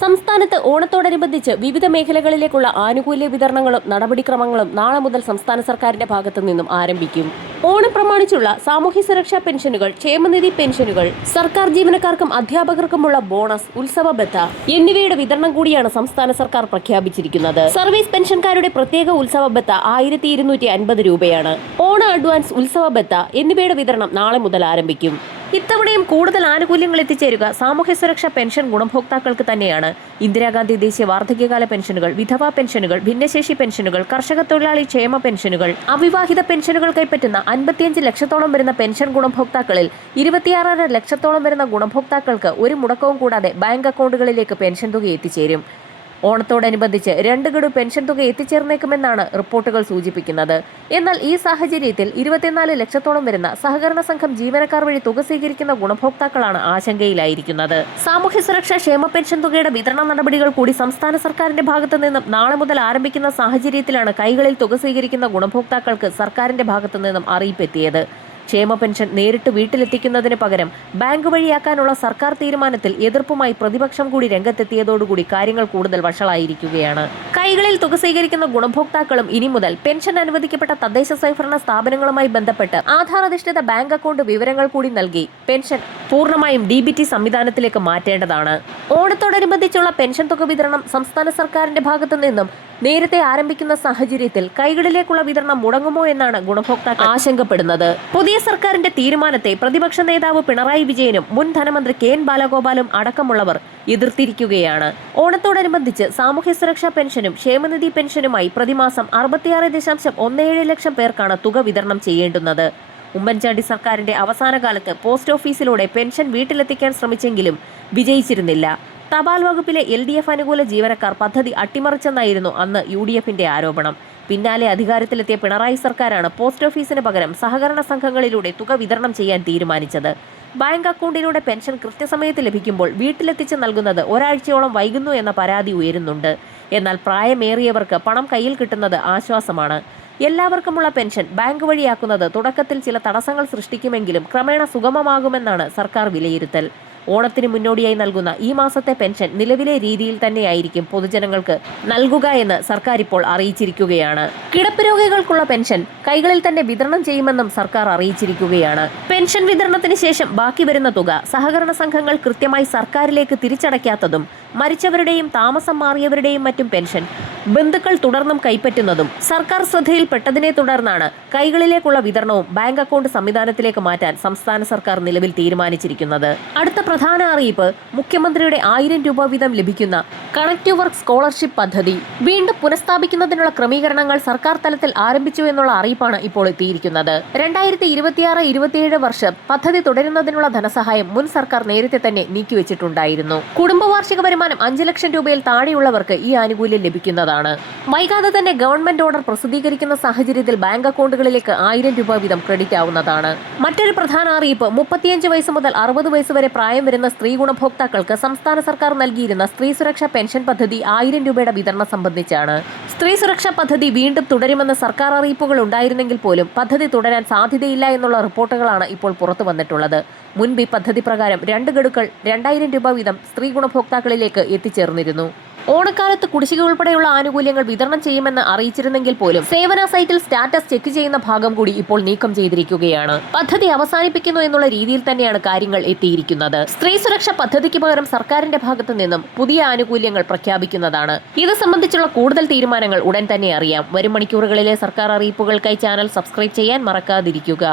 സംസ്ഥാനത്ത് ഓണത്തോടനുബന്ധിച്ച് വിവിധ മേഖലകളിലേക്കുള്ള ആനുകൂല്യ വിതരണങ്ങളും നടപടിക്രമങ്ങളും നാളെ മുതൽ സംസ്ഥാന സർക്കാരിന്റെ ഭാഗത്തു നിന്നും ആരംഭിക്കും. ഓണം പ്രമാണിച്ചുള്ള സാമൂഹ്യ സുരക്ഷാ പെൻഷനുകൾ, ക്ഷേമനിധി പെൻഷനുകൾ, സർക്കാർ ജീവനക്കാർക്കും അധ്യാപകർക്കുമുള്ള ബോണസ്, ഉത്സവ ബത്ത എന്നിവയുടെ വിതരണം കൂടിയാണ് സംസ്ഥാന സർക്കാർ പ്രഖ്യാപിച്ചിരിക്കുന്നത്. സർവീസ് പെൻഷൻകാരുടെ പ്രത്യേക ഉത്സവ ബത്ത 1250 രൂപയാണ്. ഓണ അഡ്വാൻസ്, ഉത്സവ ബത്ത എന്നിവയുടെ വിതരണം നാളെ മുതൽ ആരംഭിക്കും. ഇത്തവണയും കൂടുതൽ ആനുകൂല്യങ്ങൾ എത്തിച്ചേരുക സാമൂഹ്യ സുരക്ഷാ പെൻഷൻ ഗുണഭോക്താക്കൾക്ക് തന്നെയാണ്. ഇന്ദിരാഗാന്ധി ദേശീയ വാർദ്ധക്യകാല പെൻഷനുകൾ, വിധവാ പെൻഷനുകൾ, ഭിന്നശേഷി പെൻഷനുകൾ, കർഷക തൊഴിലാളി ക്ഷേമ പെൻഷനുകൾ, അവിവാഹിത പെൻഷനുകൾ കൈപ്പറ്റുന്ന 55 ലക്ഷത്തോളം വരുന്ന പെൻഷൻ ഗുണഭോക്താക്കളിൽ 26.5 ലക്ഷത്തോളം വരുന്ന ഗുണഭോക്താക്കൾക്ക് ഒരു മുടക്കവും കൂടാതെ ബാങ്ക് അക്കൗണ്ടുകളിലേക്ക് പെൻഷൻ തുക എത്തിച്ചേരും. ഓണത്തോടനുബന്ധിച്ച് 2 ഗഡു പെൻഷൻ തുക എത്തിച്ചേർന്നേക്കുമെന്നാണ് റിപ്പോർട്ടുകൾ സൂചിപ്പിക്കുന്നത്. എന്നാൽ ഈ സാഹചര്യത്തിൽ 24 ലക്ഷത്തോളം വരുന്ന സഹകരണ സംഘം ജീവനക്കാർ വഴി തുക സ്വീകരിക്കുന്ന ഗുണഭോക്താക്കളാണ് ആശങ്കയിലായിരിക്കുന്നത്. സാമൂഹ്യ സുരക്ഷാ ക്ഷേമ പെൻഷൻ തുകയുടെ വിതരണ നടപടികൾ കൂടി സംസ്ഥാന സർക്കാരിന്റെ ഭാഗത്തു നിന്നും നാളെ മുതൽ ആരംഭിക്കുന്ന സാഹചര്യത്തിലാണ് കൈകളിൽ തുക സ്വീകരിക്കുന്ന ഗുണഭോക്താക്കൾക്ക് സർക്കാരിന്റെ ഭാഗത്തു നിന്നും അറിയിപ്പെത്തിയത്. ക്ഷേമ പെൻഷൻ നേരിട്ട് വീട്ടിലെത്തിക്കുന്നതിന് പകരം ബാങ്ക് വഴിയാക്കാനുള്ള സർക്കാർ തീരുമാനത്തിൽ എതിർപ്പുമായി പ്രതിപക്ഷം കൂടി രംഗത്തെത്തിയതോടുകൂടി കാര്യങ്ങൾ കൂടുതൽ വഷളായിരിക്കുകയാണ്. കൈകളിൽ തുക സ്വീകരിക്കുന്ന ഗുണഭോക്താക്കളും ഇനി മുതൽ പെൻഷൻ അനുവദിക്കപ്പെട്ട തദ്ദേശ സ്വയംഭരണ സ്ഥാപനങ്ങളുമായി ബന്ധപ്പെട്ട് ആധാർ അധിഷ്ഠിത ബാങ്ക് അക്കൗണ്ട് വിവരങ്ങൾ കൂടി നൽകി പെൻഷൻ പൂർണ്ണമായും DBT സംവിധാനത്തിലേക്ക് മാറ്റേണ്ടതാണ്. ഓണത്തോടനുബന്ധിച്ചുള്ള പെൻഷൻ തുക വിതരണം സംസ്ഥാന സർക്കാരിന്റെ ഭാഗത്തു നിന്നും നേരത്തെ ആരംഭിക്കുന്ന സാഹചര്യത്തിൽ കൈകളിലേക്കുള്ള വിതരണം മുടങ്ങുമോ എന്നാണ് ഗുണഭോക്താക്കൾ ആശങ്കപ്പെടുന്നത്. പുതിയ സർക്കാരിന്റെ തീരുമാനത്തെ പ്രതിപക്ഷ നേതാവ് പിണറായി വിജയനും മുൻ ധനമന്ത്രി KN ബാലഗോപാലും അടക്കമുള്ളവർ എതിർത്തിരിക്കുകയാണ്. ഓണത്തോടനുബന്ധിച്ച് സാമൂഹ്യ സുരക്ഷാ പെൻഷനും ക്ഷേമനിധി പെൻഷനുമായി പ്രതിമാസം 66.17 ലക്ഷം പേർക്കാണ് തുക വിതരണം ചെയ്യേണ്ടുന്നത്. ഉമ്മൻചാണ്ടി സർക്കാരിന്റെ അവസാന കാലത്ത് പോസ്റ്റ് ഓഫീസിലൂടെ പെൻഷൻ വീട്ടിലെത്തിക്കാൻ ശ്രമിച്ചെങ്കിലും വിജയിച്ചിരുന്നില്ല. തപാൽ വകുപ്പിലെ LDF അനുകൂല ജീവനക്കാർ പദ്ധതി അട്ടിമറിച്ചെന്നായിരുന്നു അന്ന് UDFന്റെ ആരോപണം. പിന്നാലെ അധികാരത്തിലെത്തിയ പിണറായി സർക്കാരാണ് പോസ്റ്റ് ഓഫീസിന് പകരം സഹകരണ സംഘങ്ങളിലൂടെ തുക വിതരണം ചെയ്യാൻ തീരുമാനിച്ചത്. ബാങ്ക് അക്കൗണ്ടിലൂടെ പെൻഷൻ കൃത്യസമയത്ത് ലഭിക്കുമ്പോൾ വീട്ടിലെത്തിച്ച് നൽകുന്നത് ഒരാഴ്ചയോളം വൈകുന്നു എന്ന പരാതി ഉയരുന്നുണ്ട്. എന്നാൽ പ്രായമേറിയവർക്ക് പണം കയ്യിൽ കിട്ടുന്നത് ആശ്വാസമാണ്. എല്ലാവർക്കുമുള്ള പെൻഷൻ ബാങ്ക് വഴിയാക്കുന്നത് തുടക്കത്തിൽ ചില തടസ്സങ്ങൾ സൃഷ്ടിക്കുമെങ്കിലും ക്രമേണ സുഗമമാകുമെന്നാണ് സർക്കാർ വിലയിരുത്തൽ. ഓണത്തിന് മുന്നോടിയായി നൽകുന്ന ഈ മാസത്തെ പെൻഷൻ നിലവിലെ രീതിയിൽ തന്നെയായിരിക്കും പൊതുജനങ്ങൾക്ക് നൽകുക എന്ന് സർക്കാർ ഇപ്പോൾ അറിയിച്ചിരിക്കുകയാണ്. കിടപ്പ് രോഗികൾക്കുള്ള പെൻഷൻ കൈകളിൽ തന്നെ വിതരണം ചെയ്യുമെന്നും സർക്കാർ അറിയിച്ചിരിക്കുകയാണ്. പെൻഷൻ വിതരണത്തിന് ശേഷം ബാക്കി വരുന്ന തുക സഹകരണ സംഘങ്ങൾ കൃത്യമായി സർക്കാരിലേക്ക് തിരിച്ചടയ്ക്കാത്തതും, മരിച്ചവരുടെയും താമസം മാറിയവരുടെയും മറ്റും പെൻഷൻ ബന്ധുക്കൾ തുടർന്നും കൈപ്പറ്റുന്നതും സർക്കാർ ശ്രദ്ധയിൽപ്പെട്ടതിനെ തുടർന്നാണ് കൈകളിലേക്കുള്ള വിതരണവും ബാങ്ക് അക്കൗണ്ട് സംവിധാനത്തിലേക്ക് മാറ്റാൻ സംസ്ഥാന സർക്കാർ നിലവിൽ തീരുമാനിച്ചിരിക്കുന്നത്. അടുത്ത പ്രധാന അറിയിപ്പ് മുഖ്യമന്ത്രിയുടെ 1000 രൂപ വീതം ലഭിക്കുന്ന കണക്ട് ടു വർക്ക് സ്കോളർഷിപ്പ് പദ്ധതി വീണ്ടും പുനഃസ്ഥാപിക്കുന്നതിനുള്ള ക്രമീകരണങ്ങൾ സർക്കാർ തലത്തിൽ ആരംഭിച്ചു എന്നുള്ള അറിയിപ്പാണ് ഇപ്പോൾ എത്തിയിരിക്കുന്നത്. 2026-27 വർഷം പദ്ധതി തുടരുന്നതിനുള്ള ധനസഹായം മുൻ സർക്കാർ നേരത്തെ തന്നെ നീക്കിവെച്ചിട്ടുണ്ടായിരുന്നു. കുടുംബ വാർഷിക വരുമാനം 5 ലക്ഷം രൂപയിൽ താഴെയുള്ളവർക്ക് ഈ ആനുകൂല്യം ലഭിക്കുന്നതാണ്. വൈകാതെ തന്നെ ഗവൺമെന്റ് ഓർഡർ പ്രസിദ്ധീകരിക്കുന്ന സാഹചര്യത്തിൽ ബാങ്ക് അക്കൗണ്ടുകളിലേക്ക് 1000 രൂപ വീതം ക്രെഡിറ്റ് ആവുന്നതാണ്. മറ്റൊരു പ്രധാന അറിയിപ്പ് 35 വയസ്സ് മുതൽ 60 വയസ്സ് വരെ പ്രായം വരുന്ന സ്ത്രീ ഗുണഭോക്താക്കൾക്ക് സംസ്ഥാന സർക്കാർ നൽകിയിരുന്ന സ്ത്രീ സുരക്ഷാ പെൻഷൻ പദ്ധതി 1000 രൂപയുടെ വിതരണം സംബന്ധിച്ചാണ്. സ്ത്രീ സുരക്ഷാ പദ്ധതി വീണ്ടും തുടരുമെന്ന് സർക്കാർ അറിയിപ്പുകൾ ഉണ്ടായിരുന്നെങ്കിൽ പോലും പദ്ധതി തുടരാൻ സാധ്യതയില്ല എന്നുള്ള റിപ്പോർട്ടുകളാണ് ഇപ്പോൾ പുറത്തു വന്നിട്ടുള്ളത്. മുൻപ് ഈ പദ്ധതി പ്രകാരം 2 ഗഡുക്കൾ 2000 രൂപ വീതം സ്ത്രീ ഗുണഭോക്താക്കളിലേക്ക് എത്തിച്ചേർന്നിരുന്നു. ഓണക്കാലത്ത് കുടിശ്ശിക ഉൾപ്പെടെയുള്ള ആനുകൂല്യങ്ങൾ വിതരണം ചെയ്യുമെന്ന് അറിയിച്ചിരുന്നെങ്കിൽ പോലും സേവന സൈറ്റിൽ സ്റ്റാറ്റസ് ചെക്ക് ചെയ്യുന്ന ഭാഗം കൂടി ഇപ്പോൾ നീക്കം ചെയ്തിരിക്കുകയാണ്. പദ്ധതി അവസാനിപ്പിക്കുന്നു എന്നുള്ള രീതിയിൽ തന്നെയാണ് കാര്യങ്ങൾ എത്തിയിരിക്കുന്നത്. സ്ത്രീ സുരക്ഷാ പദ്ധതിക്ക് പകരം സർക്കാരിന്റെ ഭാഗത്തു നിന്നും പുതിയ ആനുകൂല്യങ്ങൾ പ്രഖ്യാപിക്കുന്നതാണ്. ഇത് സംബന്ധിച്ചുള്ള കൂടുതൽ തീരുമാനങ്ങൾ ഉടൻ തന്നെ അറിയാം. വരും മണിക്കൂറുകളിലെ സർക്കാർ അറിയിപ്പുകൾക്കായി ചാനൽ സബ്സ്ക്രൈബ് ചെയ്യാൻ മറക്കാതിരിക്കുക.